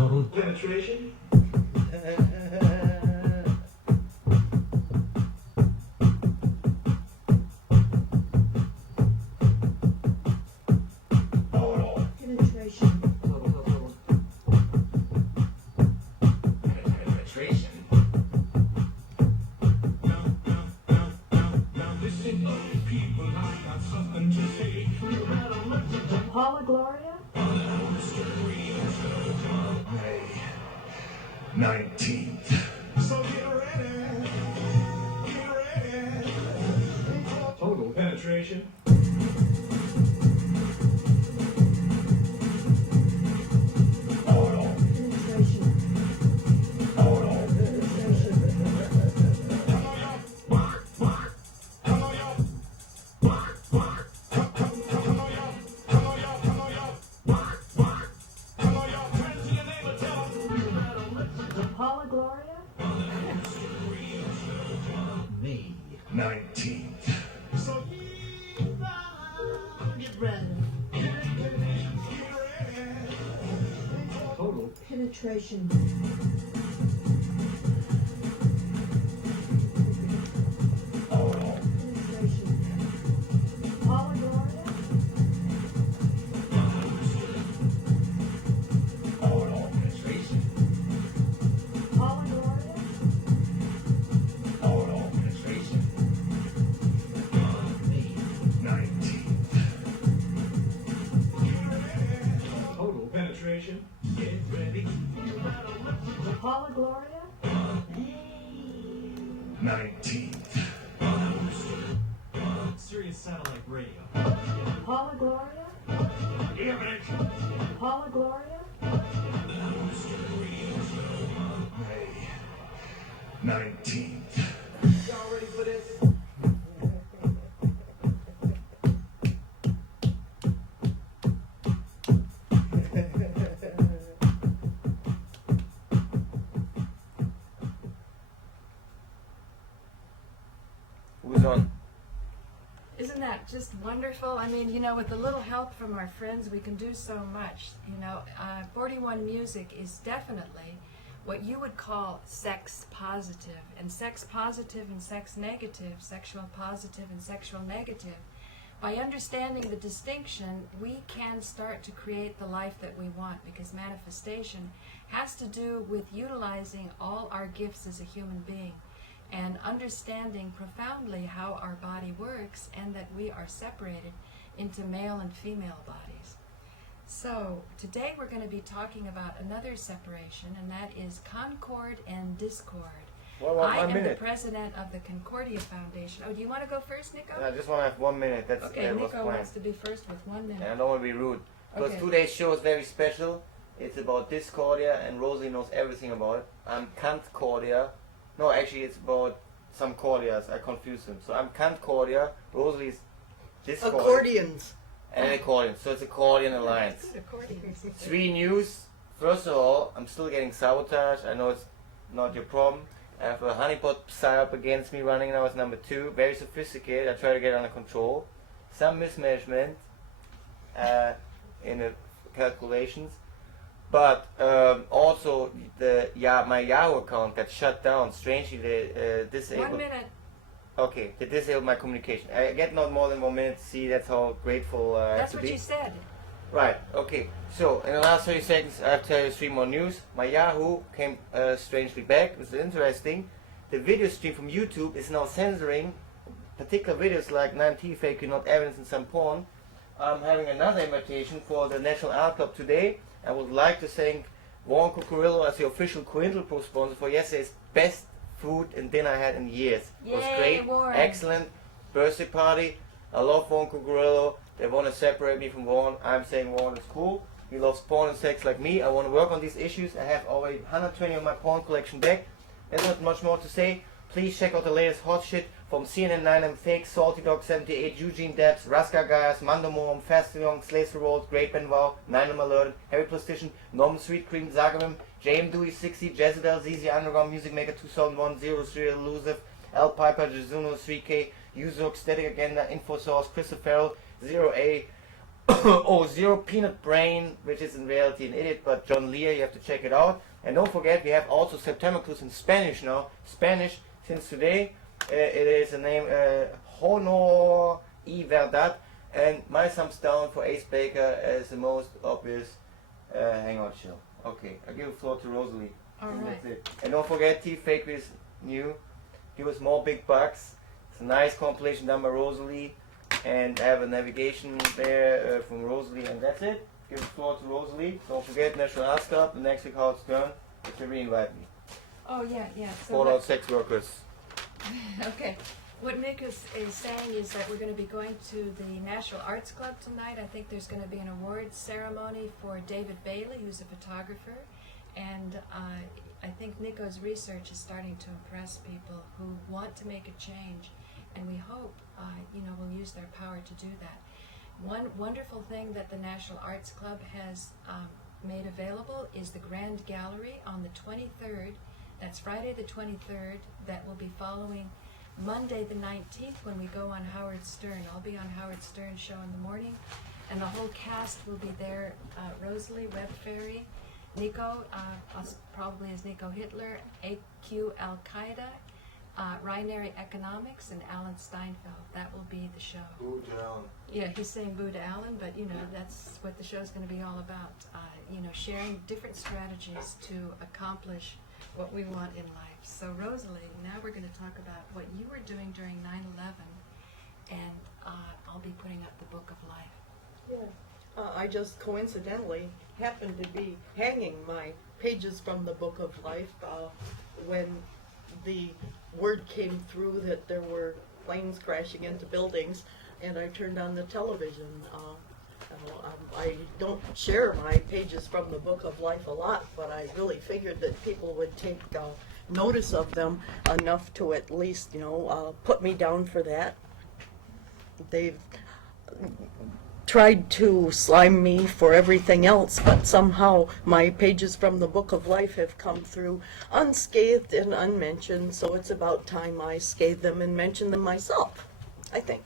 Total penetration. PaulaGloria? May 19th. So get ready. Get ready. Total penetration. PaulaGloria? May 19th. So get ready. Total Penetration. PaulaGloria? PaulaGloria? total penetration. Get ready. PaulaGloria? 19th. Serious satellite radio. PaulaGloria? PaulaGloria? May 19th. Y'all ready for this? Who's on? Isn't that just wonderful? I mean, you know, with a little help from our friends, we can do so much. You know, 41 Music is definitely what you would call sex positive. And sex positive and sex negative, sexual positive and sexual negative. By understanding the distinction, we can start to create the life that we want, because manifestation has to do with utilizing all our gifts as a human being and understanding profoundly how our body works, and that we are separated into male and female bodies. So today we're going to be talking about another separation, and that is concord and discord. Well, I am 1 the minute. president of the Concordia Foundation. Oh, do you want to go first, Nico? I just want to have 1 minute. That's Okay, that was Nico planned. wants to be first with 1 minute. And I don't want to be rude. Because Okay. today's show is very special. It's about Discordia, and Rosalie knows everything about it. I'm Cantcordia. No, actually, it's about some Cordias. I confuse them. So I'm Cantcordia. Rosalie's Discordia. Accordions. And an accordion. So it's Accordion Alliance. Accordion. 3 news. First of all, I'm still getting sabotaged. I know it's not your problem. I have a honeypot psyop against me running now as number 2. Very sophisticated. I try to get it under control. Some mismanagement in the calculations. But also my Yahoo account got shut down. Strangely, they disabled. 1 minute. Okay, they disabled my communication. I get not more than 1 minute to see. That's how grateful I have That's to what be. you said. Right, okay. So, in the last 30 seconds, I have to tell you 3 more news. My Yahoo came strangely back. This is interesting. The video stream from YouTube is now censoring particular videos like 9T fake, not evidence, and some porn. I'm having another invitation for the National Art Club today. I would like to thank Warren Cucurillo as the official Quintal Pro sponsor for yesterday's best food and dinner I had in years. It was Yay, great, Warren. excellent birthday party. I love Warren Cucurillo. They want to separate me from Warren. I'm saying Warren is cool. He loves porn and sex like me. I want to work on these issues. I have already 120 of my porn collection back. There's not much more to say. Please check out the latest hot shit from CNN 9M Fake, Salty Dog 78, Eugene Debs, Raska Gaius, Mando Morum, Fastilong, Slater Rolls, Great Benval, 9M Alerted, Harry Plastician, Norman Sweet Cream, Zagamim, JM Dewey 60, Jezebel, ZZ Underground Music Maker 2001, 03 Elusive, L Piper, Jizuno 3K, Uzok, Static Agenda, InfoSource, Christopher Farrell, 0A, oh, Zero Peanut Brain, which is in reality an idiot, but John Lear, you have to check it out. And don't forget, we have also September clues in Spanish now. Spanish, since today, it is the name Honor y Verdad. And my thumbs down for Ace Baker as the most obvious. Hang on, chill. Okay, I give the floor to Rosalie. All And right. that's it. And don't forget, T Fake is new. Give us more big bucks. It's a nice compilation done by Rosalie. And I have a navigation there from Rosalie, and that's it. Give the floor to Rosalie. Don't forget National Arts Club, the next week how it's done. If you re-invite me. Oh yeah, yeah. So For all sex workers. okay. What Mick is saying is that we're going to be going to the National Arts Club tonight. I think there's going to be an awards ceremony for David Bailey, who's a photographer. And I think Nico's research is starting to impress people who want to make a change. And we hope, we'll use their power to do that. One wonderful thing that the National Arts Club has made available is the Grand Gallery on the 23rd. That's Friday the 23rd. That will be following Monday the 19th when we go on Howard Stern. I'll be on Howard Stern's show in the morning, and the whole cast will be there. Rosalie, Web Fairy, Nico, probably as Nico Hitler, AQ Al-Qaeda, Rhinary Economics, and Alan Steinfeld. That will be the show. Boo down. Yeah, he's saying boo to Alan, but that's what the show's going to be all about. Sharing different strategies to accomplish what we want in life. So Rosalie, now we're going to talk about what you were doing during 9/11, and I'll be putting up the Book of Life. Yeah. I just coincidentally happened to be hanging my pages from the Book of Life when the word came through that there were planes crashing into buildings, and I turned on the television. I don't share my pages from the Book of Life a lot, but I really figured that people would take notice of them enough to at least, put me down for that. They've tried to slime me for everything else, but somehow my pages from the Book of Life have come through unscathed and unmentioned, so it's about time I scathe them and mention them myself, I think.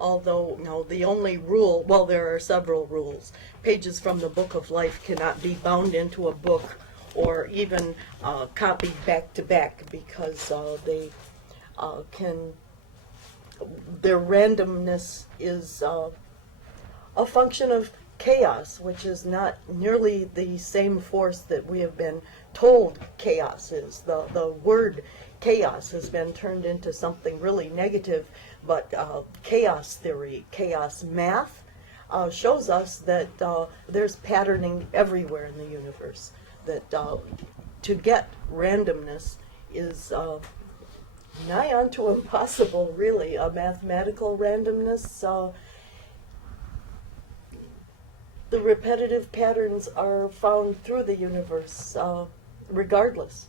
Although, no, the only rule, well, there are several rules. Pages from the Book of Life cannot be bound into a book or even copied back to back because they their randomness is a function of chaos, which is not nearly the same force that we have been told chaos is. The word chaos has been turned into something really negative, but chaos theory, chaos math, shows us that there's patterning everywhere in the universe, that to get randomness is nigh unto impossible, really. A mathematical randomness, the repetitive patterns are found through the universe, regardless.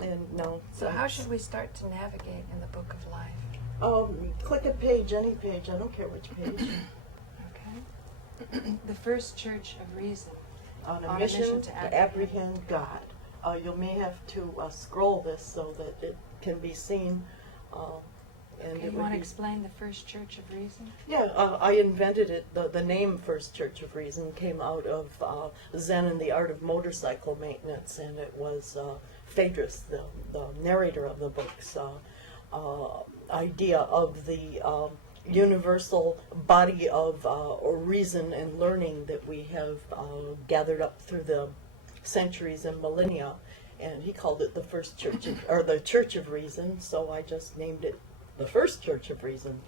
And no. So how should we start to navigate in the Book of Life? Click a page, any page. I don't care which page. Okay. The First Church of Reason. On a mission to apprehend God. You may have to scroll this so that it can be seen. And Okay, it you would want to be, explain the First Church of Reason? yeah, I invented it. The name First Church of Reason came out of Zen and the Art of Motorcycle Maintenance, and it was Phaedrus, the narrator of the book's idea of the universal body of reason and learning that we have gathered up through the centuries and millennia, and he called it the First Church or the Church of Reason. So I just named it the First Church of Reason.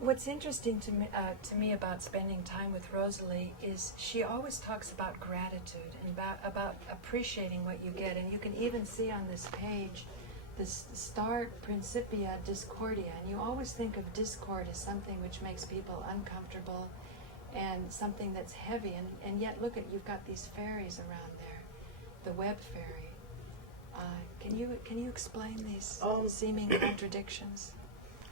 What's interesting to me about spending time with Rosalie is she always talks about gratitude and about appreciating what you get. And you can even see on this page this star Principia Discordia. And you always think of discord as something which makes people uncomfortable and something that's heavy. And yet, look, you've got these fairies around there, the web fairy. Can you explain these seeming contradictions?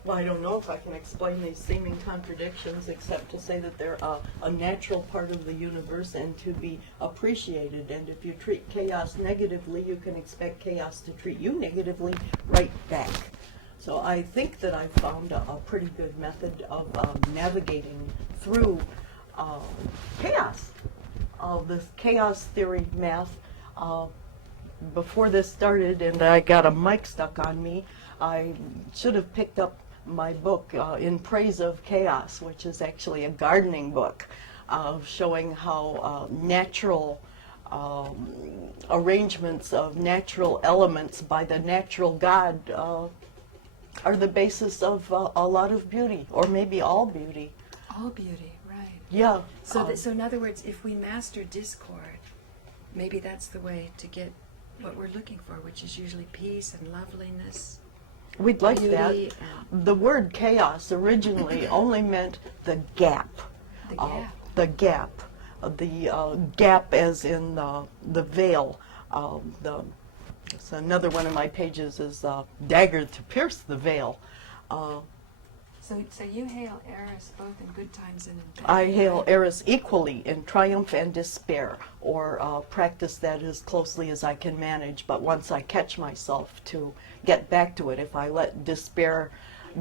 Well, I don't know if I can explain these seeming contradictions except to say that they're a natural part of the universe and to be appreciated. And if you treat chaos negatively, you can expect chaos to treat you negatively right back. So I think that I've found a pretty good method of navigating through chaos, this chaos theory math. Before this started and I got a mic stuck on me, I should have picked up my book, In Praise of Chaos, which is actually a gardening book showing how natural arrangements of natural elements by the natural God are the basis of a lot of beauty, or maybe all beauty. All beauty, right. Yeah. So, so in other words, if we master discord, maybe that's the way to get what we're looking for, which is usually peace and loveliness. We'd like beauty that. The word chaos originally only meant the gap. The gap. The gap. The gap as in the veil. So another one of my pages is dagger to pierce the veil. So you hail Eris both in good times and in bad. I hail Eris equally in triumph and despair, or practice that as closely as I can manage, but once I catch myself to get back to it, if I let despair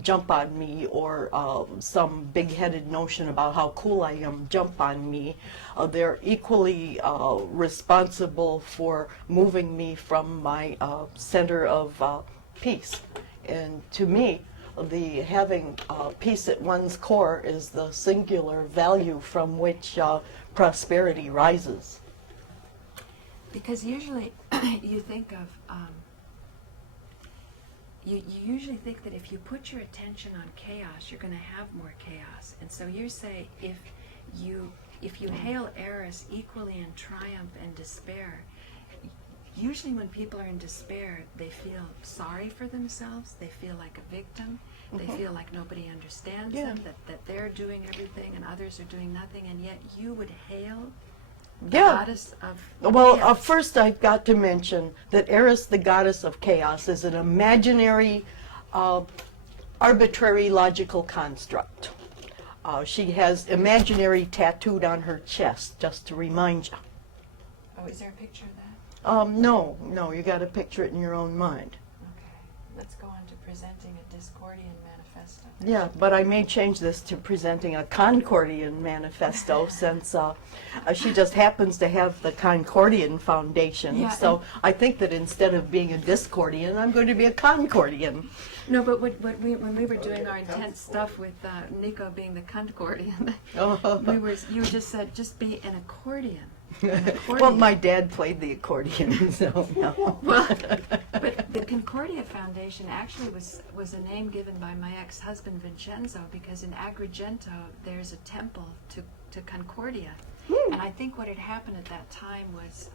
jump on me, or some big-headed notion about how cool I am jump on me, they're equally responsible for moving me from my center of peace. And to me, the having peace at one's core is the singular value from which prosperity rises. Because usually you think of, you usually think that if you put your attention on chaos, you're going to have more chaos. And so you say if you hail Eris equally in triumph and despair, usually when people are in despair, they feel sorry for themselves, they feel like a victim, they feel like nobody understands them, that they're doing everything and others are doing nothing, and yet you would hail the goddess of Well, chaos. first I've got to mention that Eris, the goddess of chaos, is an imaginary, arbitrary logical construct. She has imaginary tattooed on her chest, just to remind you. Oh, is there a picture of that? No, you got to picture it in your own mind. Okay, let's go on to presenting a Discordian manifesto. Yeah, but I may change this to presenting a Concordian manifesto since she just happens to have the Concordian foundation. Yeah, so I think that instead of being a Discordian, I'm going to be a Concordian. No, but when we were doing our intense stuff with Nico being the Concordian, you just said just be an accordion. Well, my dad played the accordion, so no. Well, but the Concordia Foundation actually was a name given by my ex-husband Vincenzo, because in Agrigento there's a temple to Concordia. And I think what had happened at that time was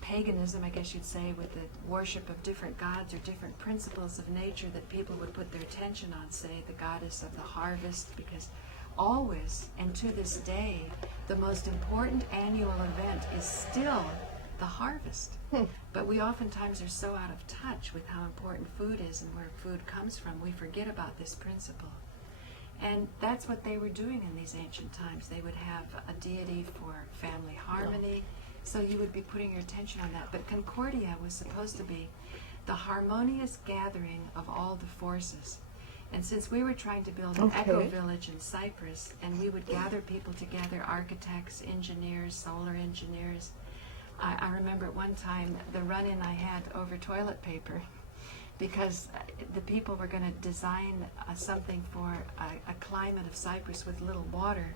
paganism, I guess you'd say, with the worship of different gods or different principles of nature that people would put their attention on, say the goddess of the harvest, because always, and to this day, the most important annual event is still the harvest. But we oftentimes are so out of touch with how important food is and where food comes from, we forget about this principle. And that's what they were doing in these ancient times. They would have a deity for family harmony, so you would be putting your attention on that. But Concordia was supposed to be the harmonious gathering of all the forces. And since we were trying to build an eco-village in Cyprus, and we would gather people together, architects, engineers, solar engineers, I remember at one time the run-in I had over toilet paper, because the people were going to design something for a climate of Cyprus with little water.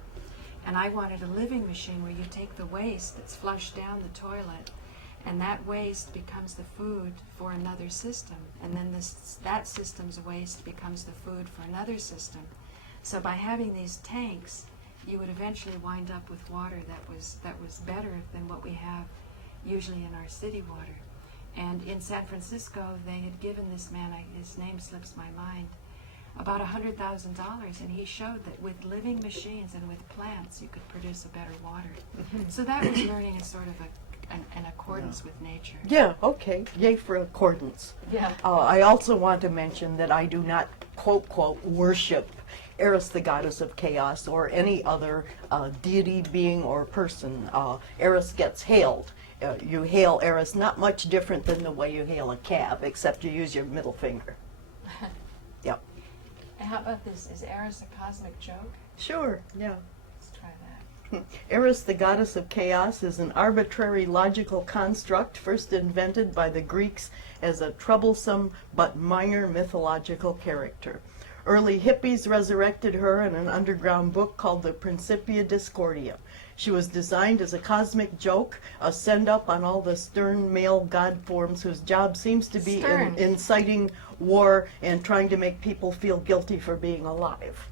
And I wanted a living machine where you take the waste that's flushed down the toilet, and that waste becomes the food for another system, and then that system's waste becomes the food for another system. So by having these tanks, you would eventually wind up with water that was better than what we have usually in our city water. And in San Francisco, they had given this man, his name slips my mind, about $100,000, and he showed that with living machines and with plants, you could produce a better water. So that was learning a sort of an accordance with nature. Yeah, okay. Yay for accordance. Yeah. I also want to mention that I do not, quote, quote, worship Eris, the goddess of chaos, or any other deity, being, or person. Eris gets hailed. You hail Eris not much different than the way you hail a cab, except you use your middle finger. Yep. And how about this? Is Eris a cosmic joke? Sure, yeah. Let's try that. Eris, the goddess of chaos, is an arbitrary logical construct first invented by the Greeks as a troublesome but minor mythological character. Early hippies resurrected her in an underground book called the Principia Discordia. She was designed as a cosmic joke, a send-up on all the stern male god forms whose job seems to be Stern. inciting war and trying to make people feel guilty for being alive.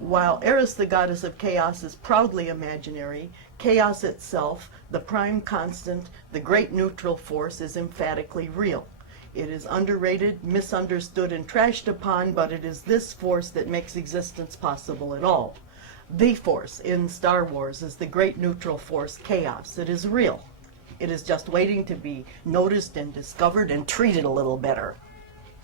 While Eris, the goddess of chaos, is proudly imaginary, chaos itself, the prime constant, the great neutral force, is emphatically real. It is underrated, misunderstood, and trashed upon, but it is this force that makes existence possible at all. The force in Star Wars is the great neutral force, chaos. It is real. It is just waiting to be noticed and discovered and treated a little better.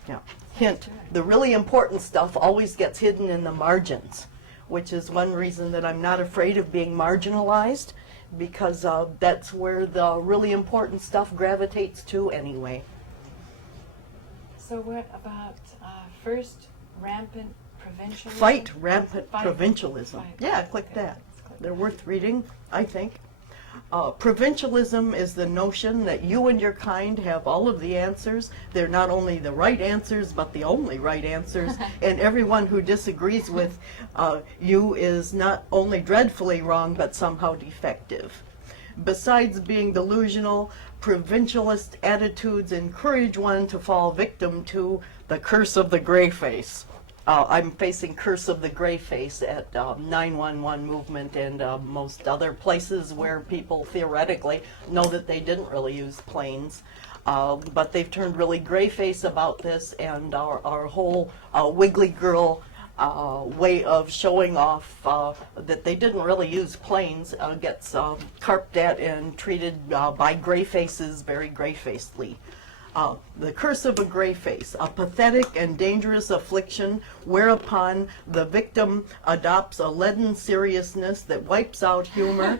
Yeah. Hint, the really important stuff always gets hidden in the margins, which is one reason that I'm not afraid of being marginalized, because that's where the really important stuff gravitates to anyway. So what about first rampant provincialism? Fight rampant Fight. provincialism. Fight. Yeah, click Okay, that. let's click They're that. worth reading, I think. Provincialism is the notion that you and your kind have all of the answers. They're not only the right answers, but the only right answers. And everyone who disagrees with you is not only dreadfully wrong, but somehow defective. Besides being delusional, provincialist attitudes encourage one to fall victim to the curse of the gray face. I'm facing Curse of the Gray Face at 911 movement and most other places where people theoretically know that they didn't really use planes. But they've turned really gray face about this, and our whole Wiggly Girl way of showing off that they didn't really use planes gets carped at and treated by gray faces very gray-facedly. The curse of a gray face, a pathetic and dangerous affliction whereupon the victim adopts a leaden seriousness that wipes out humor,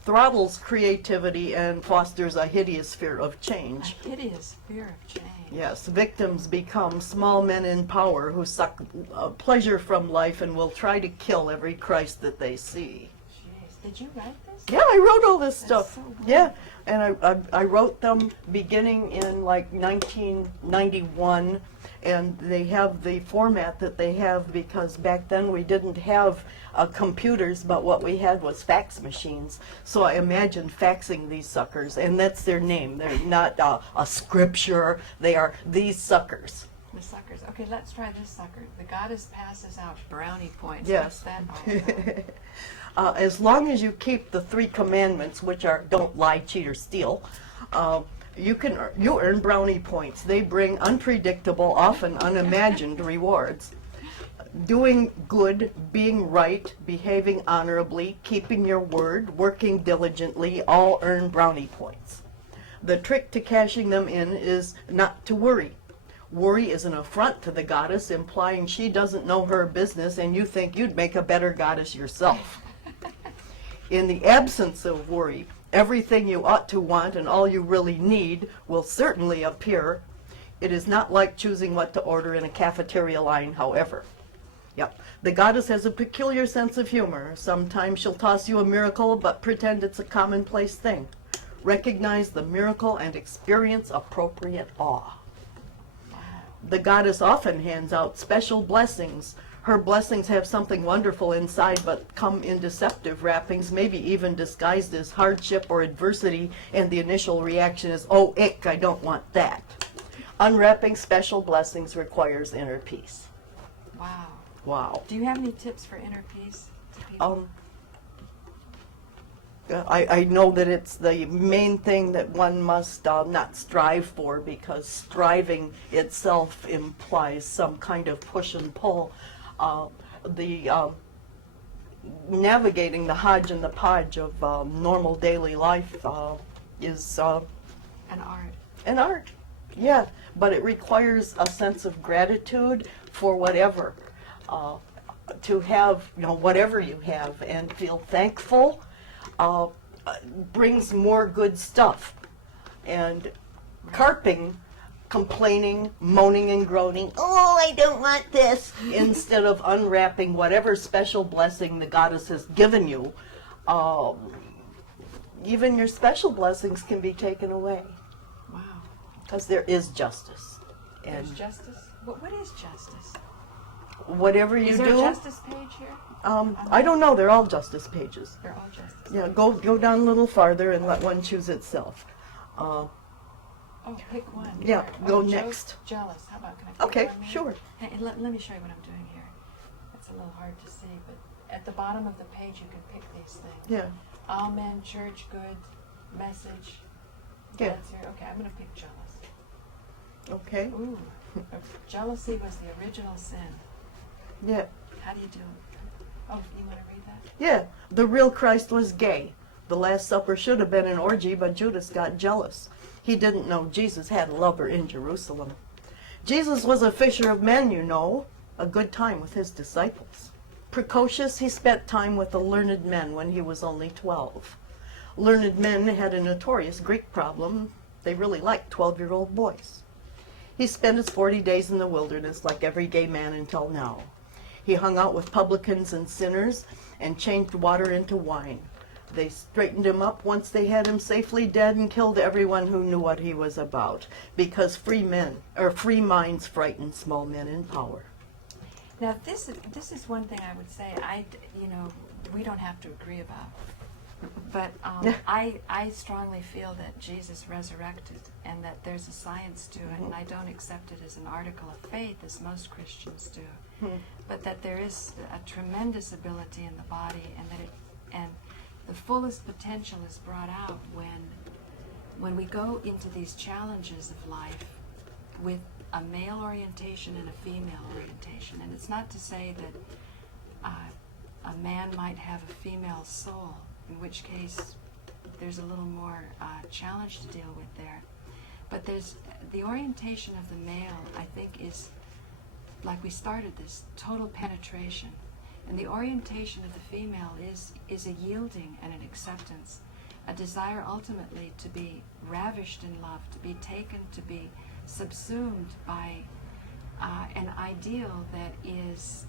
throttles creativity, and fosters a hideous fear of change. A hideous fear of change. Yes, victims become small men in power who suck pleasure from life and will try to kill every Christ that they see. Jeez. Did you write this? Yeah, I wrote all this That's stuff. so Yeah, and I wrote them beginning in like 1991, and they have the format that they have because back then we didn't have computers, but what we had was fax machines. So I imagined faxing these suckers, and that's their name. They're not a scripture. They are these suckers. The suckers. Okay, let's try this sucker. The goddess passes out brownie points. Yes. What's that all about? As long as you keep the 3 commandments, which are don't lie, cheat, or steal, you earn brownie points. They bring unpredictable, often unimagined rewards. Doing good, being right, behaving honorably, keeping your word, working diligently, all earn brownie points. The trick to cashing them in is not to worry. Worry is an affront to the goddess, implying she doesn't know her business and you think you'd make a better goddess yourself. In the absence of worry, everything you ought to want and all you really need will certainly appear. It is not like choosing what to order in a cafeteria line, however. Yep. The goddess has a peculiar sense of humor. Sometimes she'll toss you a miracle, but pretend it's a commonplace thing. Recognize the miracle and experience appropriate awe. The goddess often hands out special blessings. Her blessings have something wonderful inside, but come in deceptive wrappings, maybe even disguised as hardship or adversity, and the initial reaction is, oh, ick, I don't want that. Unwrapping special blessings requires inner peace. Wow. Wow. Do you have any tips for inner peace to people? I know that it's the main thing that one must not strive for, because striving itself implies some kind of push and pull. Navigating the hodge and the podge of normal daily life is An art. an art. Yeah, but it requires a sense of gratitude for whatever. To have, whatever you have and feel thankful brings more good stuff. And carping complaining, moaning and groaning, oh, I don't want this, instead of unwrapping whatever special blessing the goddess has given you, even your special blessings can be taken away. Wow. Because there is justice. There's And justice? What is justice? whatever you Is there do, a justice page here? I don't know, they're all justice pages. They're all justice. Yeah, go down a little farther and let one choose itself. Oh, pick one. Yeah, Here. go Oh, next. Jealous. How about, can I pick Okay, one there? sure. Hey, let me show you what I'm doing here. It's a little hard to see, but at the bottom of the page you can pick these things. Yeah, All men, church, good, message. Yeah. Answer. Okay, I'm going to pick jealous. okay, Ooh. Jealousy was the original sin. yeah. How do you do it? Oh, you want to read that? Yeah, the real Christ was gay. The Last Supper should have been an orgy, but Judas got jealous. He didn't know Jesus had a lover in Jerusalem. Jesus was a fisher of men, you know, a good time with his disciples. Precocious, he spent time with the learned men when he was only 12. Learned men had a notorious Greek problem. They really liked 12-year-old boys. He spent his 40 days in the wilderness like every gay man until now. He hung out with publicans and sinners and changed water into wine. They straightened him up once they had him safely dead and killed everyone who knew what he was about, because free minds frighten small men in power. Now, this is one thing I would say. We don't have to agree about, but I strongly feel that Jesus resurrected and that there's a science to it, and I don't accept it as an article of faith as most Christians do, but that there is a tremendous ability in the body, and the fullest potential is brought out when we go into these challenges of life with a male orientation and a female orientation. And it's not to say that a man might have a female soul, in which case there's a little more challenge to deal with there. But there's the orientation of the male, I think, is, like we started this, total penetration. And the orientation of the female is a yielding and an acceptance, a desire ultimately to be ravished in love, to be taken, to be subsumed by an ideal that is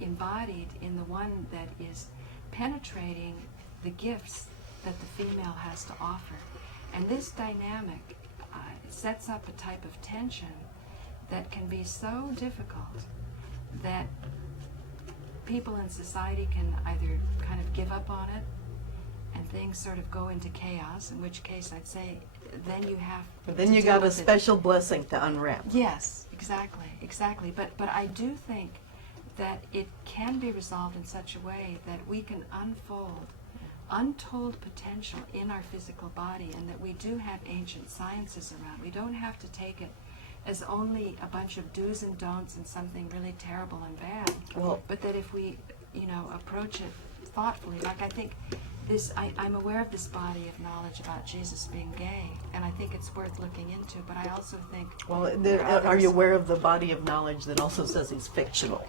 embodied in the one that is penetrating the gifts that the female has to offer. And this dynamic sets up a type of tension that can be so difficult that people in society can either kind of give up on it and things sort of go into chaos, in which case I'd say then you have But then to you deal got a with it. special blessing to unwrap. Yes, exactly. But I do think that it can be resolved in such a way that we can unfold untold potential in our physical body, and that we do have ancient sciences around. We don't have to take it as only a bunch of do's and don'ts and something really terrible and bad. Well, But that if we, approach it thoughtfully, like I think I'm aware of this body of knowledge about Jesus being gay, and I think it's worth looking into, but I also think are you aware of the body of knowledge that also says he's fictional?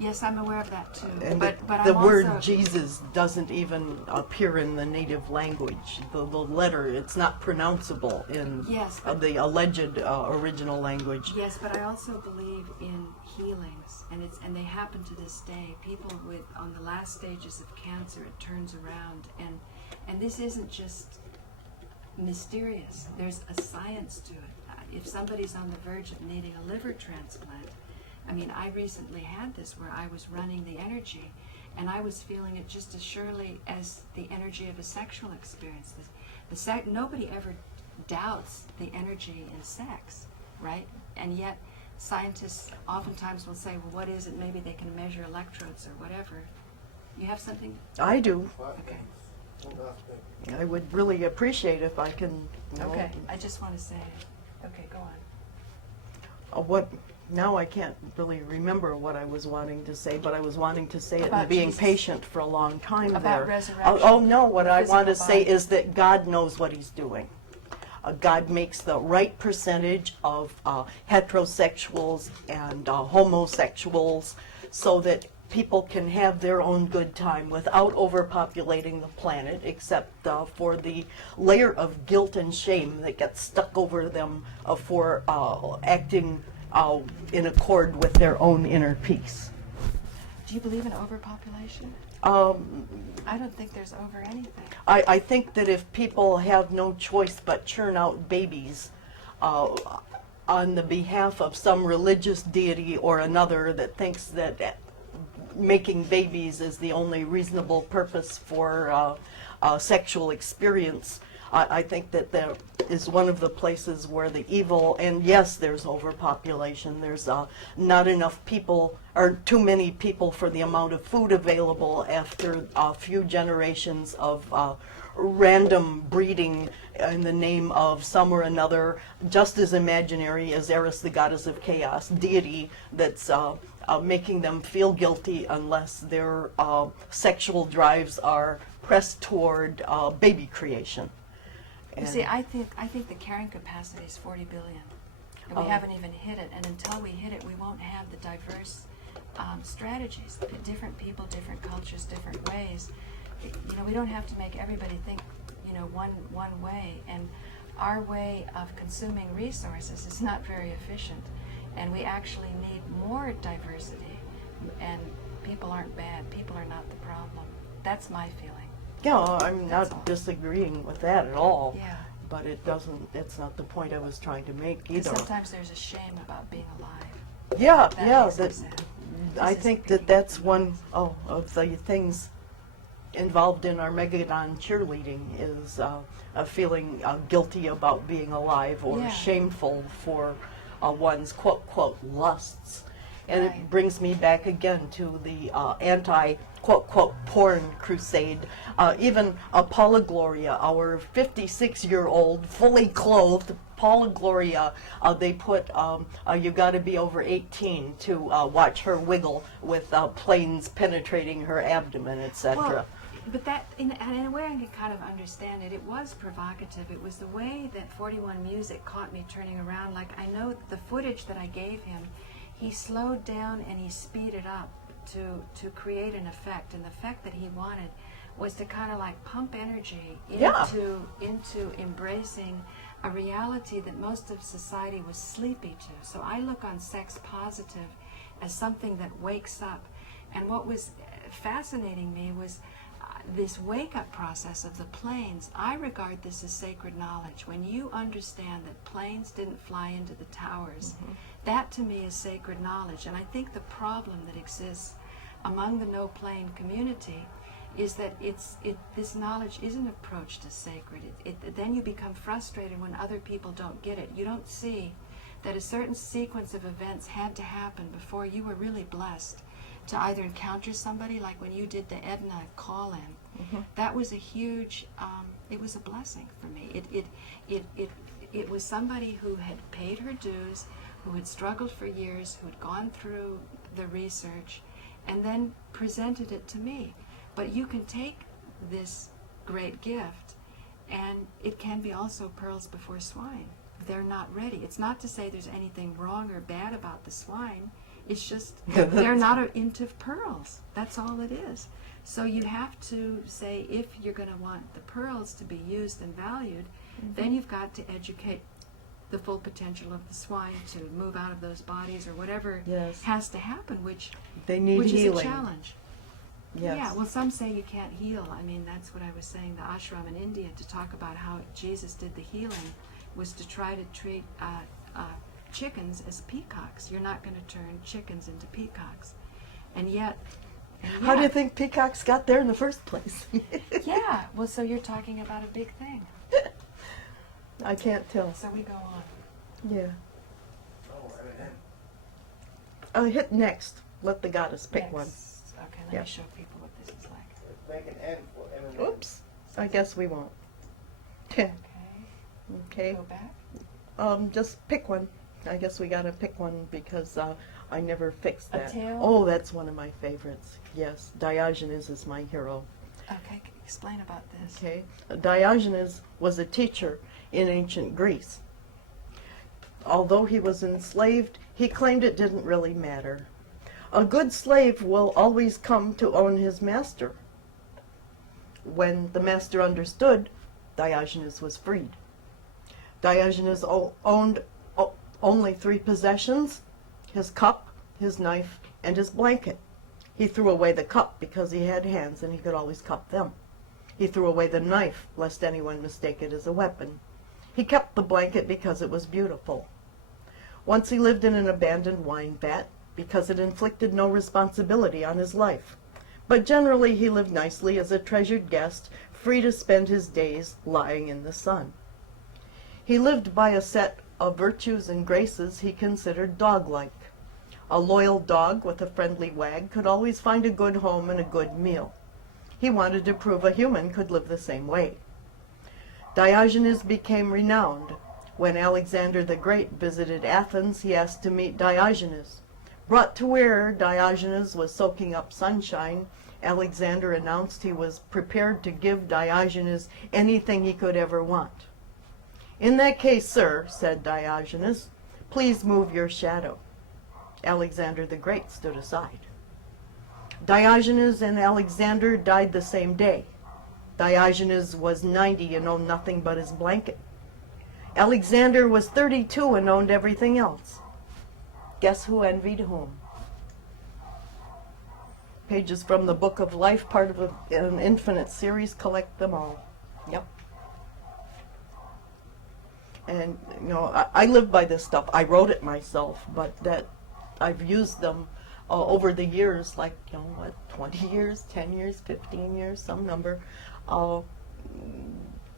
yes, I'm aware of that too. And but the I'm word also, Jesus doesn't even appear in the native language. The letter, it's not pronounceable in Yes, but- the alleged original language. Yes, but I also believe in healings, and they happen to this day. People on the last stages of cancer, it turns around, and this isn't just mysterious. There's a science to it. If somebody's on the verge of needing a liver transplant, I mean, I recently had this where I was running the energy, and I was feeling it just as surely as the energy of a sexual experience. Nobody ever doubts the energy in sex, right? And yet, scientists oftentimes will say, well, what is it? Maybe they can measure electrodes or whatever. You have something? I do. Okay. I would really appreciate if I can. Okay. I just want to say, okay, go on. Now I can't really remember what I was wanting to say, but I was wanting to say it About and being Jesus. patient for a long time About there. resurrection. Oh no, what I want to Physical say body. is that God knows what he's doing. God makes the right percentage of heterosexuals and homosexuals so that people can have their own good time without overpopulating the planet, except for the layer of guilt and shame that gets stuck over them for acting in accord with their own inner peace. Do you believe in overpopulation? I don't think there's over anything. I think that if people have no choice but churn out babies on the behalf of some religious deity or another that thinks that making babies is the only reasonable purpose for sexual experience, I think that there is one of the places where the evil, and yes, there's overpopulation, there's not enough people, or too many people for the amount of food available after a few generations of random breeding in the name of some or another, just as imaginary as Eris, the goddess of chaos, deity that's making them feel guilty unless their sexual drives are pressed toward baby creation. You see, I think the carrying capacity is 40 billion. And we haven't even hit it. And until we hit it, we won't have the diverse strategies. Different people, different cultures, different ways. You know, we don't have to make everybody think, you know, one way. And our way of consuming resources is not very efficient. And we actually need more diversity. And people aren't bad. People are not the problem. That's my feeling. Yeah, I'm That's not all. disagreeing with that at all. Yeah. But it's not the point I was trying to make Because either. sometimes there's a shame about being alive. Yeah, That yeah. makes me That, sad. I This is think picking that that's up one of the things involved in our Megadon cheerleading is feeling guilty about being alive or Yeah. shameful for one's quote lusts. And Right. it brings me back again to the anti quote porn crusade. Even PaulaGloria, our 56-year-old fully clothed PaulaGloria, they put you got to be over 18 to watch her wiggle with planes penetrating her abdomen, etc. Well, but that, in a way I can kind of understand it. It was provocative. It was the way that 41 Music caught me turning around. Like, I know the footage that I gave him, he slowed down and he speeded up to create an effect. And the effect that he wanted was to kind of like pump energy into embracing a reality that most of society was sleepy to. So I look on sex positive as something that wakes up. And what was fascinating me was this wake-up process of the planes. I regard this as sacred knowledge. When you understand that planes didn't fly into the towers, that to me is sacred knowledge. And I think the problem that exists among the no-plane community is that this knowledge isn't approached as sacred. Then you become frustrated when other people don't get it. You don't see that a certain sequence of events had to happen before you were really blessed to either encounter somebody, like when you did the Edna call-in. That was a huge, it was a blessing for me. It was somebody who had paid her dues, who had struggled for years, who had gone through the research, and then presented it to me. But you can take this great gift, and it can be also pearls before swine. They're not ready. It's not to say there's anything wrong or bad about the swine. It's just they're not into pearls. That's all it is. So you have to say, if you're going to want the pearls to be used and valued, then you've got to educate the full potential of the swine to move out of those bodies or whatever has to happen, which They need which healing. is a challenge. Yes. Yeah, well, some say you can't heal. I mean, that's what I was saying, the ashram in India, to talk about how Jesus did the healing, was to try to treat chickens as peacocks. You're not going to turn chickens into peacocks. And yet... How do you think peacocks got there in the first place? Yeah, well, so you're talking about a big thing. I can't tell. So we go on. Yeah. Hit next. Let the goddess pick Next. one. Okay, let Yeah. me show people what this is like. Let's make an end for MMA. Oops. I guess we won't. Okay, Okay. go back. Just pick one. I guess we gotta pick one because I never fixed A that. tail? Oh, that's one of my favorites. Yes, Diogenes is my hero. Okay, explain about this. Okay, Diogenes was a teacher in ancient Greece. Although he was enslaved, he claimed it didn't really matter. A good slave will always come to own his master. When the master understood, Diogenes was freed. Diogenes owned only 3 possessions: his cup, his knife, and his blanket. He threw away the cup because he had hands and he could always cup them. He threw away the knife lest anyone mistake it as a weapon. He kept the blanket because it was beautiful. Once he lived in an abandoned wine vat because it inflicted no responsibility on his life. But generally he lived nicely as a treasured guest, free to spend his days lying in the sun. He lived by a set of virtues and graces he considered dog-like. A loyal dog with a friendly wag could always find a good home and a good meal. He wanted to prove a human could live the same way. Diogenes became renowned. When Alexander the Great visited Athens, he asked to meet Diogenes. Brought to where Diogenes was soaking up sunshine, Alexander announced he was prepared to give Diogenes anything he could ever want. "In that case, sir," said Diogenes, "please move your shadow." Alexander the Great stood aside. Diogenes and Alexander died the same day. Diogenes was 90 and owned nothing but his blanket. Alexander was 32 and owned everything else. Guess who envied whom? Pages from the Book of Life, part of an infinite series. Collect them all. Yep. And, you know, I live by this stuff. I wrote it myself, but that I've used them over the years, like, you know, what, 20 years, 10 years, 15 years, some number,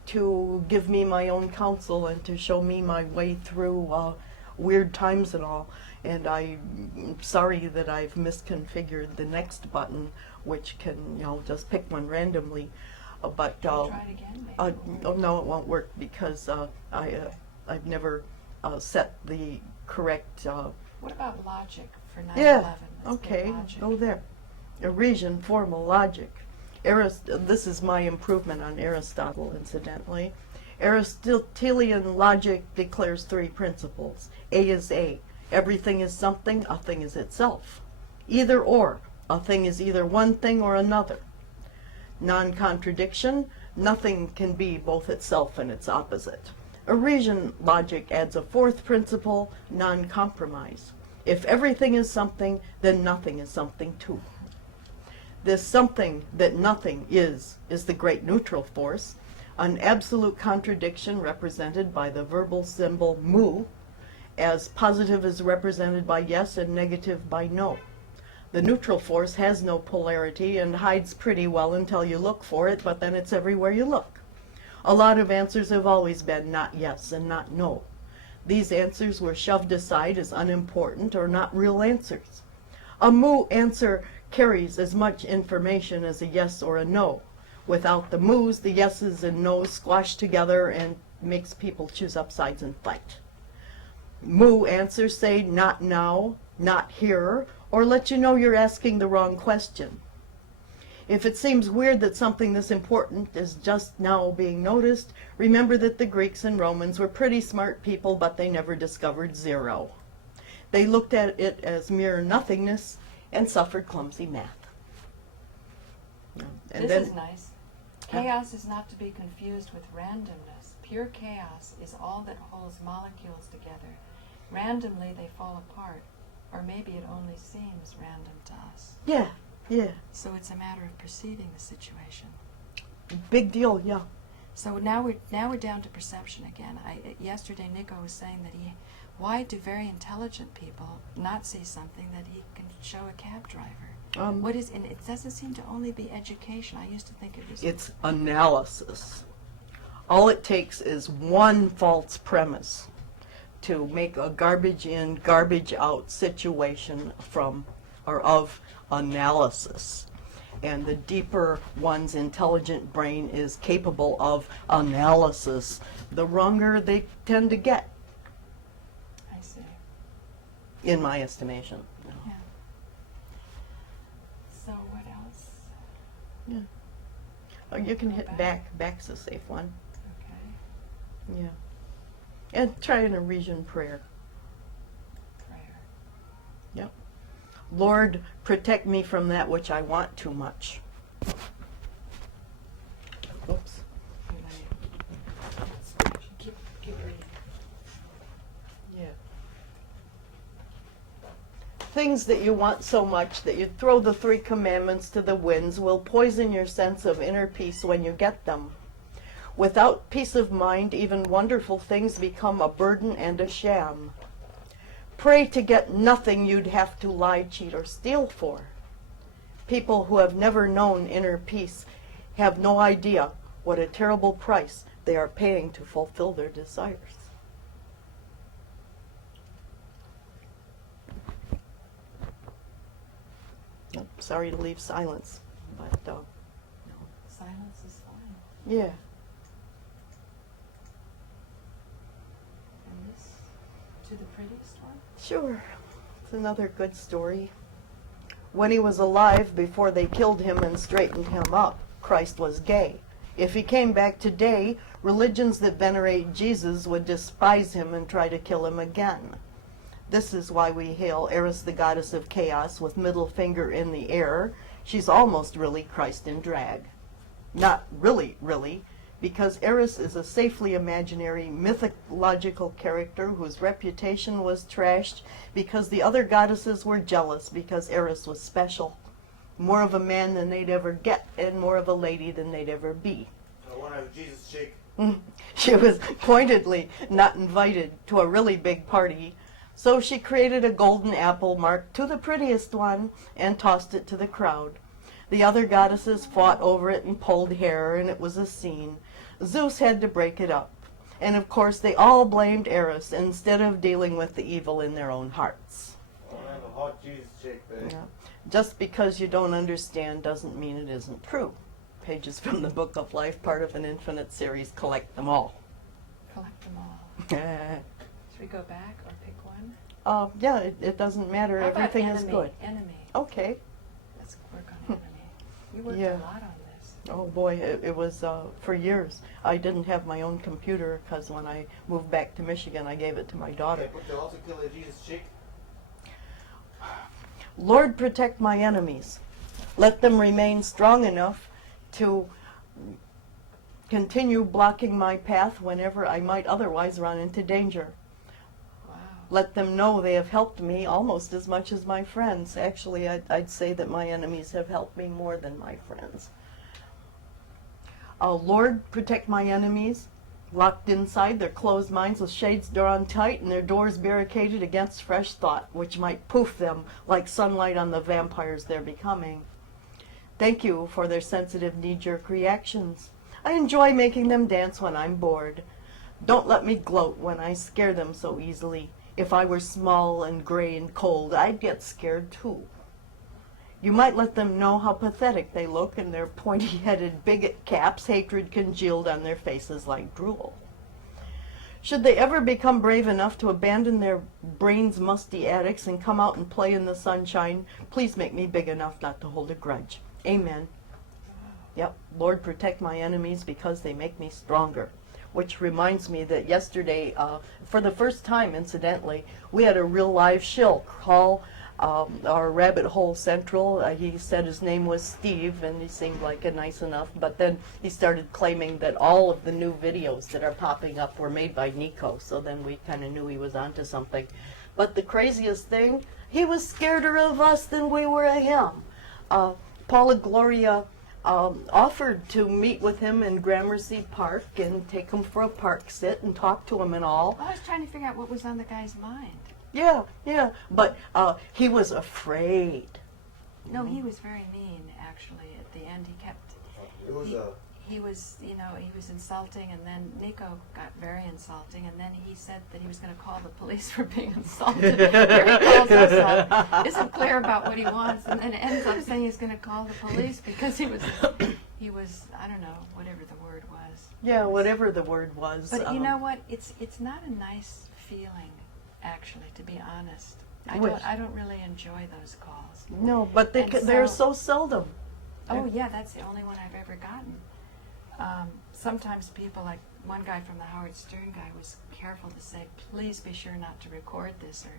to give me my own counsel and to show me my way through weird times and all. And I'm sorry that I've misconfigured the next button, which can, you know, just pick one randomly. But Try it again, maybe. oh, no, it won't work because I've never set the correct. What about logic for 9/11? Yeah. Let's get Okay. logic. Go there. Eurasian formal logic. This is my improvement on Aristotle, incidentally. Aristotelian logic declares 3 principles. A is A. Everything is something, a thing is itself. Either or. A thing is either one thing or another. Non-contradiction. Nothing can be both itself and its opposite. Eurasian logic adds a 4th principle, non-compromise. If everything is something, then nothing is something too. This something that nothing is the great neutral force, an absolute contradiction represented by the verbal symbol mu, as positive is represented by yes and negative by no. The neutral force has no polarity and hides pretty well until you look for it, but then it's everywhere you look. A lot of answers have always been not yes and not no. These answers were shoved aside as unimportant or not real answers. A mu answer carries as much information as a yes or a no. Without the mu's, the yeses and no's squash together and makes people choose up sides and fight. Mu answers say not now, not here, or let you know you're asking the wrong question. If it seems weird that something this important is just now being noticed, remember that the Greeks and Romans were pretty smart people, but they never discovered zero. They looked at it as mere nothingness and suffered clumsy math. And This is nice. Chaos is not to be confused with randomness. Pure chaos is all that holds molecules together. Randomly they fall apart, or maybe it only seems random to us. Yeah. So it's a matter of perceiving the situation. Big deal, yeah. So now we're down to perception again. Yesterday Nico was saying that why do very intelligent people not see something that he can show a cab driver? And it doesn't seem to only be education. I used to think it was. It's analysis. All it takes is one false premise to make a garbage in, garbage out situation of analysis. And the deeper one's intelligent brain is capable of analysis, the wronger they tend to get, I see. in my estimation. Yeah. So what else? Oh, you can Go hit back. Back's a safe one. Okay. Yeah. And try an Eurasian prayer. Prayer. Yep. Lord, protect me from that which I want too much. Oops. Keep reading. Yeah. Things that you want so much that you throw the 3 commandments to the winds will poison your sense of inner peace when you get them. Without peace of mind, even wonderful things become a burden and a sham. Pray to get nothing you'd have to lie, cheat, or steal for. People who have never known inner peace have no idea what a terrible price they are paying to fulfill their desires. Oh, sorry to leave silence, but Silence is fine. yeah. And this to the prettiest one? Sure. It's another good story. When he was alive, before they killed him and straightened him up, Christ was gay. If he came back today, religions that venerate Jesus would despise him and try to kill him again. This is why we hail Eris, the goddess of chaos, with middle finger in the air. She's almost really Christ in drag. Not really, because Eris is a safely imaginary mythological character whose reputation was trashed because the other goddesses were jealous because Eris was special. More of a man than they'd ever get and more of a lady than they'd ever be. I want to have a Jesus chick. She was pointedly not invited to a really big party, so she created a golden apple marked to the prettiest one and tossed it to the crowd. The other goddesses fought over it and pulled hair, and it was a scene. Zeus had to break it up. And of course they all blamed Eris instead of dealing with the evil in their own hearts. I want to have a hot Jesus chick, babe. Yeah. Just because you don't understand doesn't mean it isn't true. Pages from the Book of Life, part of an infinite series. Collect them all. Collect them all. Yeah, Should we go back or pick one? it doesn't matter. How about Everything is enemy? good. Enemy. Okay. Let's work on enemy. You worked Yeah. a lot on this. Oh boy, it was for years. I didn't have my own computer because when I moved back to Michigan, I gave it to my daughter. Okay, but you also kill a Jesus chick. Lord, protect my enemies. Let them remain strong enough to continue blocking my path whenever I might otherwise run into danger. Wow. Let them know they have helped me almost as much as my friends. Actually, I'd say that my enemies have helped me more than my friends. Lord, protect my enemies. Locked inside their closed minds with shades drawn tight and their doors barricaded against fresh thought, which might poof them like sunlight on the vampires they're becoming. Thank you for their sensitive knee-jerk reactions. I enjoy making them dance when I'm bored. Don't let me gloat when I scare them so easily. If I were small and gray and cold, I'd get scared too. You might let them know how pathetic they look in their pointy-headed bigot caps, hatred congealed on their faces like drool. Should they ever become brave enough to abandon their brains' musty attics and come out and play in the sunshine, please make me big enough not to hold a grudge. Amen. Yep, Lord, protect my enemies because they make me stronger. Which reminds me that yesterday, for the first time, incidentally, we had a real live shill call our Rabbit Hole Central. He said his name was Steve, and he seemed like a nice enough, but then he started claiming that all of the new videos that are popping up were made by Nico, so then we kind of knew he was onto something. But the craziest thing, he was scareder of us than we were of him. PaulaGloria offered to meet with him in Gramercy Park and take him for a park sit and talk to him and all. I was trying to figure out what was on the guy's mind. Yeah, but he was afraid. No, he was very mean, actually. At the end, he kept... It was He was, he was insulting, and then Nico got very insulting, and then he said that he was going to call the police for being insulted. Here he calls us up, isn't clear about what he wants, and then ends up saying he's going to call the police because he was, I don't know, whatever the word was. Yeah, whatever the word was. But you know what? It's not a nice feeling, actually, to be honest. I don't really enjoy those calls. No, but they're so seldom. Oh yeah, that's the only one I've ever gotten. Sometimes people, like one guy from the Howard Stern guy, was careful to say, please be sure not to record this, or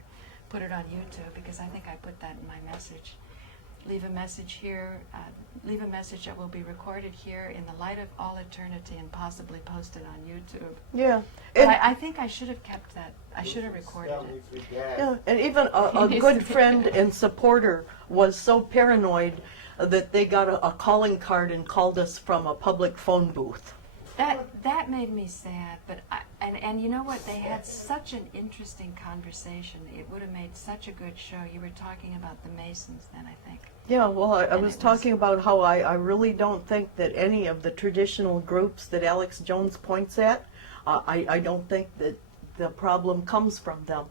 put it on YouTube because I think I put that in my message. Leave a message here, leave a message that will be recorded here in the light of all eternity and possibly posted on YouTube. Yeah. But And, I think I should have kept that. I should have recorded it. yeah, and even a good friend and supporter was so paranoid that they got a calling card and called us from a public phone booth. That made me sad, but and you know what? They had such an interesting conversation. It would have made such a good show. You were talking about the Masons then, I think. Yeah, well, I And was it talking about how I really don't think that any of the traditional groups that Alex Jones points at, I don't think that the problem comes from them.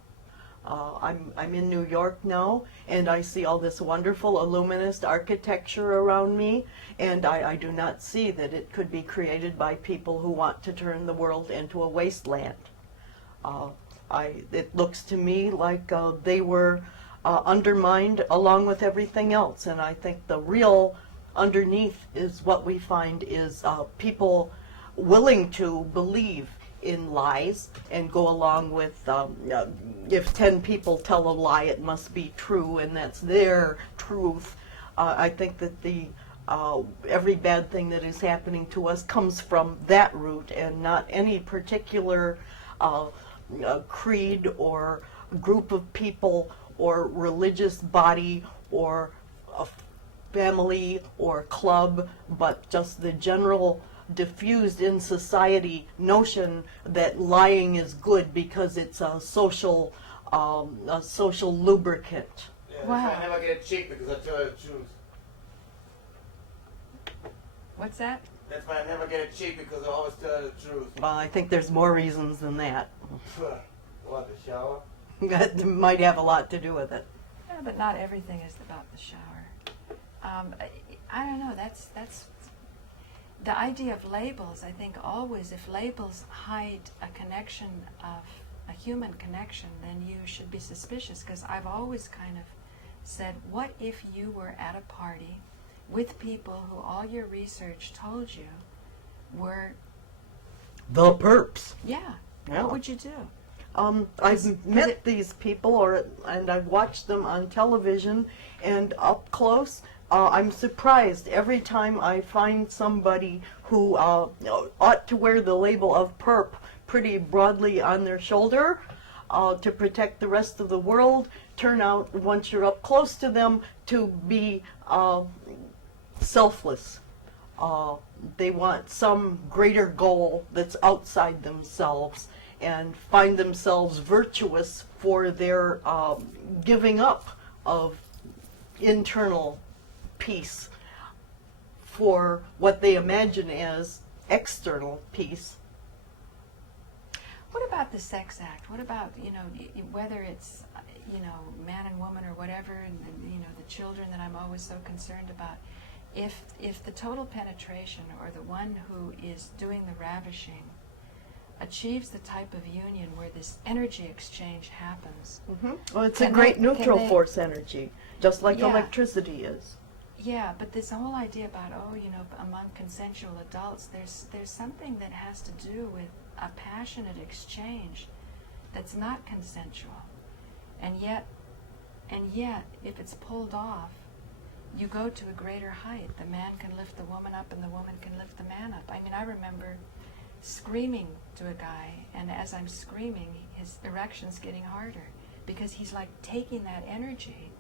I'm in New York now, and I see all this wonderful illuminist architecture around me, and I do not see that it could be created by people who want to turn the world into a wasteland. It looks to me like they were undermined along with everything else, and I think the real underneath is what we find is people willing to believe in lies and go along with if 10 people tell a lie, it must be true, and that's their truth. I think that the every bad thing that is happening to us comes from that root and not any particular creed or group of people or religious body or a family or club, but just the general diffused in society notion that lying is good because it's a social lubricant. Yeah, Wow. I never get a cheek because I tell the truth. What's that? That's why I never get a cheek because I always tell the truth. Well, I think there's more reasons than that. What, the shower? That might have a lot to do with it. Yeah, but not everything is about the shower. I don't know. That's the idea of labels. I think always, if labels hide a connection of a human connection, then you should be suspicious. Because I've always kind of said, what if you were at a party with people who all your research told you were The perps. yeah? Yeah. What would you do? I've met these people, and I've watched them on television, and up close, I'm surprised every time I find somebody who ought to wear the label of perp pretty broadly on their shoulder to protect the rest of the world, turn out, once you're up close to them, to be selfless. They want some greater goal that's outside themselves, and find themselves virtuous for their giving up of internal peace for what they imagine as external peace. What about the sex act? What about, whether it's, man and woman or whatever, and the children that I'm always so concerned about. If the total penetration, or the one who is doing the ravishing, achieves the type of union where this energy exchange happens. Well, it's a Can great they- neutral can they- force energy, just like Yeah. electricity is. Yeah, but this whole idea about, among consensual adults, there's something that has to do with a passionate exchange that's not consensual. And yet, if it's pulled off, you go to a greater height. The man can lift the woman up and the woman can lift the man up. I mean, I remember screaming to a guy, and as I'm screaming, his erection's getting harder because he's like taking that energy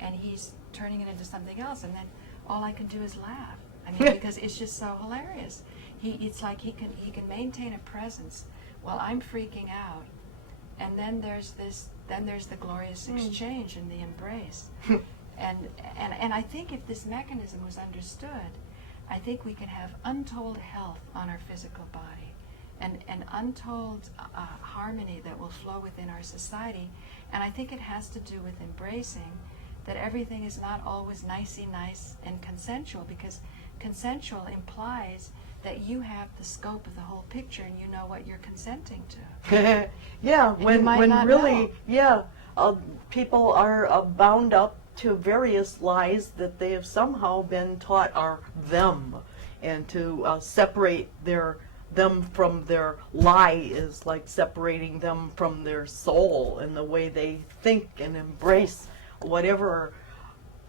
and he's turning it into something else, and then all I can do is laugh. I mean, because it's just so hilarious. It's like he can maintain a presence while I'm freaking out, and then there's the glorious exchange and the embrace. and I think if this mechanism was understood, I think we could have untold health on our physical body, and untold harmony that will flow within our society. And I think it has to do with embracing that everything is not always nicey nice and consensual, because consensual implies that you have the scope of the whole picture and you know what you're consenting to. Yeah, you when might not really, know. people are bound up to various lies that they have somehow been taught are them, and to separate their them from their lie is like separating them from their soul and the way they think and embrace whatever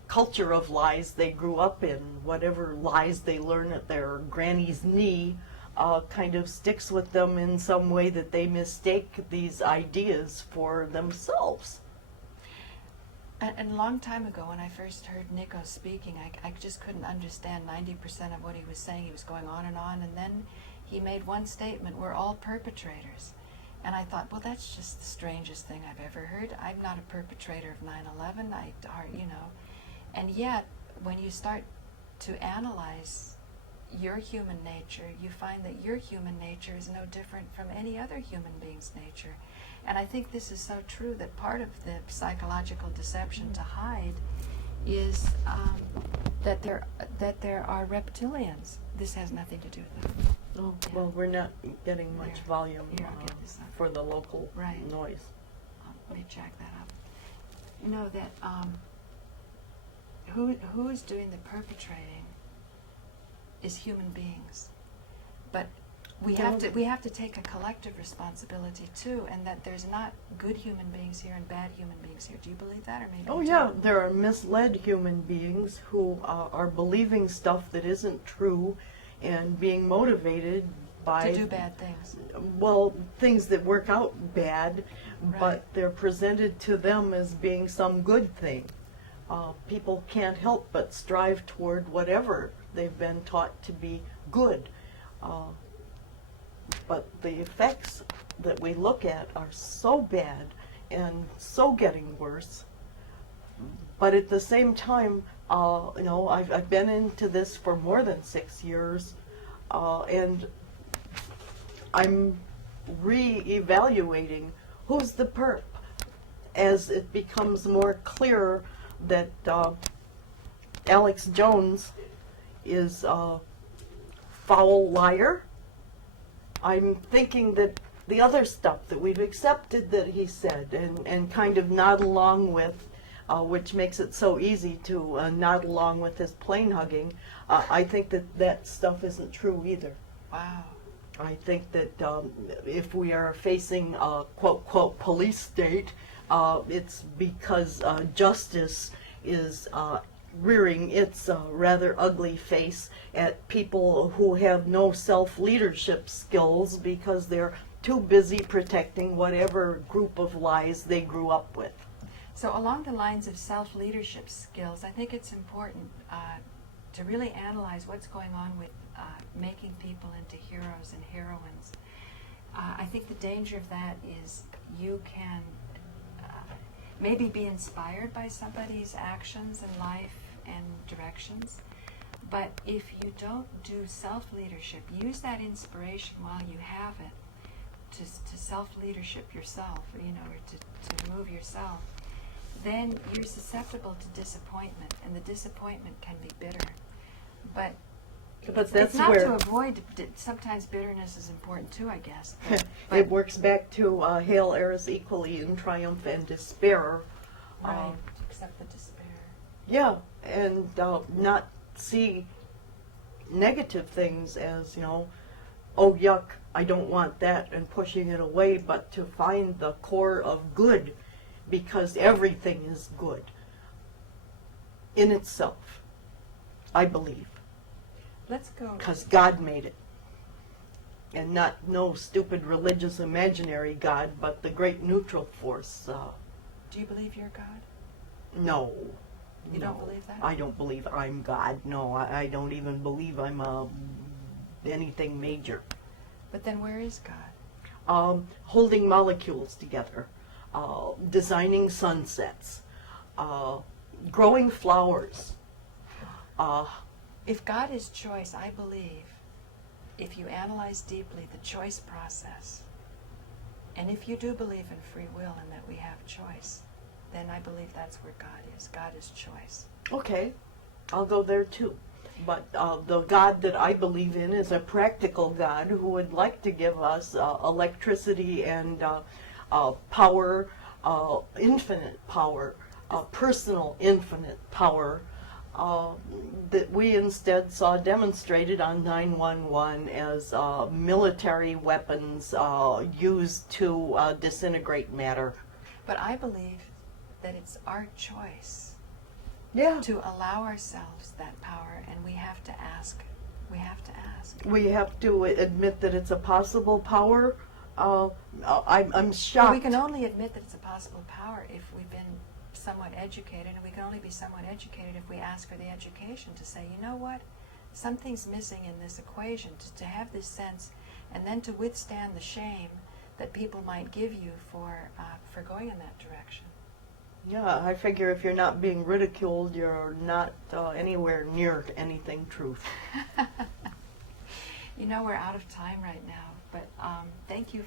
culture of lies they grew up in, whatever lies they learn at their granny's knee, kind of sticks with them in some way that they mistake these ideas for themselves. And a long time ago, when I first heard Nico speaking, I just couldn't understand 90% of what he was saying. He was going on, and then he made one statement, we're all perpetrators. And I thought, well, that's just the strangest thing I've ever heard. I'm not a perpetrator of 9/11, And yet, when you start to analyze your human nature, you find that your human nature is no different from any other human being's nature. And I think this is so true that part of the psychological deception to hide is that there are reptilians. This has nothing to do with that. Oh, Yeah. well, we're not getting much Here. volume Here, I'll get this up. for the local Right. noise. Let me check that up. You know that who is doing the perpetrating is human beings, but we have to take a collective responsibility too, and that there's not good human beings here and bad human beings here. Do you believe that, or maybe? Oh you yeah, don't? there are misled human beings who are believing stuff that isn't true and being motivated by To do bad things. well, things that work out bad, Right. but they're presented to them as being some good thing. People can't help but strive toward whatever they've been taught to be good. But the effects that we look at are so bad and so getting worse. But at the same time, I've been into this for more than 6 years, and I'm re-evaluating who's the perp as it becomes more clear that Alex Jones is a foul liar. I'm thinking that the other stuff that we've accepted that he said and kind of nod along with, which makes it so easy to nod along with his plane hugging, I think that stuff isn't true either. Wow. I think that if we are facing a quote police state, it's because justice is rearing its rather ugly face at people who have no self-leadership skills because they're too busy protecting whatever group of lies they grew up with. So along the lines of self-leadership skills, I think it's important to really analyze what's going on with making people into heroes and heroines. I think the danger of that is you can maybe be inspired by somebody's actions in life and directions, but if you don't do self-leadership, use that inspiration while you have it to self-leadership yourself, or to move yourself, then you're susceptible to disappointment, and the disappointment can be bitter. But But it's not to avoid, sometimes bitterness is important too, I guess. But it works back to hail eris equally in triumph and despair. right, to accept the despair. Yeah, and not see negative things as, oh yuck, I don't want that, and pushing it away, but to find the core of good, because everything is good in itself, I believe, Let's go. because God made it. And not no stupid religious imaginary God, but the great neutral force. Do you believe you're God? No. You no. don't believe that? I don't believe I'm God. No, I don't even believe I'm anything major. But then where is God? Holding molecules together, designing sunsets, growing flowers. If God is choice, I believe, if you analyze deeply the choice process, and if you do believe in free will and that we have choice, then I believe that's where God is. God is choice. Okay, I'll go there too. But the God that I believe in is a practical God who would like to give us electricity and power, infinite power, personal infinite power, that we instead saw demonstrated on 911 as military weapons used to disintegrate matter. But I believe that it's our choice Yeah. to allow ourselves that power, and we have to ask. We have to ask. We have to admit that it's a possible power. I'm Well, shocked. we can only admit that it's a possible power if we've been somewhat educated, and we can only be somewhat educated if we ask for the education to say, you know what, something's missing in this equation, to have this sense, and then to withstand the shame that people might give you for going in that direction. Yeah, I figure if you're not being ridiculed, you're not anywhere near anything truth. You know, we're out of time right now, but thank you.